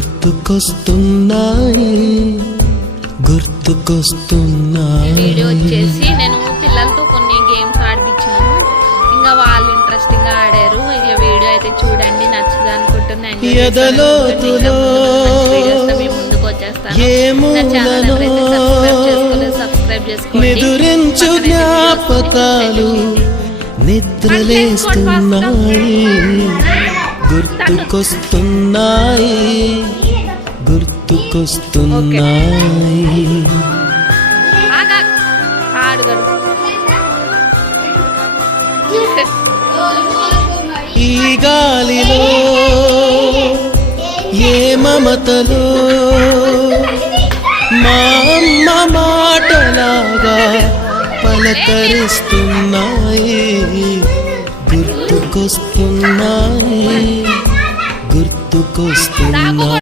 గుర్తుకొస్తున్నాయి గుర్తుకొస్తున్నాయి. వీడియో వచ్చేసి నేను పిల్లలతో కొన్ని గేమ్స్ ఆడిపించాను, ఇంకా వాళ్ళు ఇంట్రెస్టింగ్ గా ఆడారు. ఇక వీడియో అయితే చూడండి, నచ్చదు అనుకుంటున్నాను. ముందుకు వచ్చేస్తాను. సబ్స్క్రైబ్ చేసుకోండి. నిదురించు జ్ఞాపకాలు నిద్రలేస్తున్నాయి గుర్తుకొస్తున్నాయి గుర్తుకొస్తున్నాయి. ఈ గాలిలో ఏ మమతలో మా అమ్మ మాటలాగా పలకరిస్తున్నాయి గుర్తుకొస్తున్నాయి గుర్తుకొస్తున్నాయి.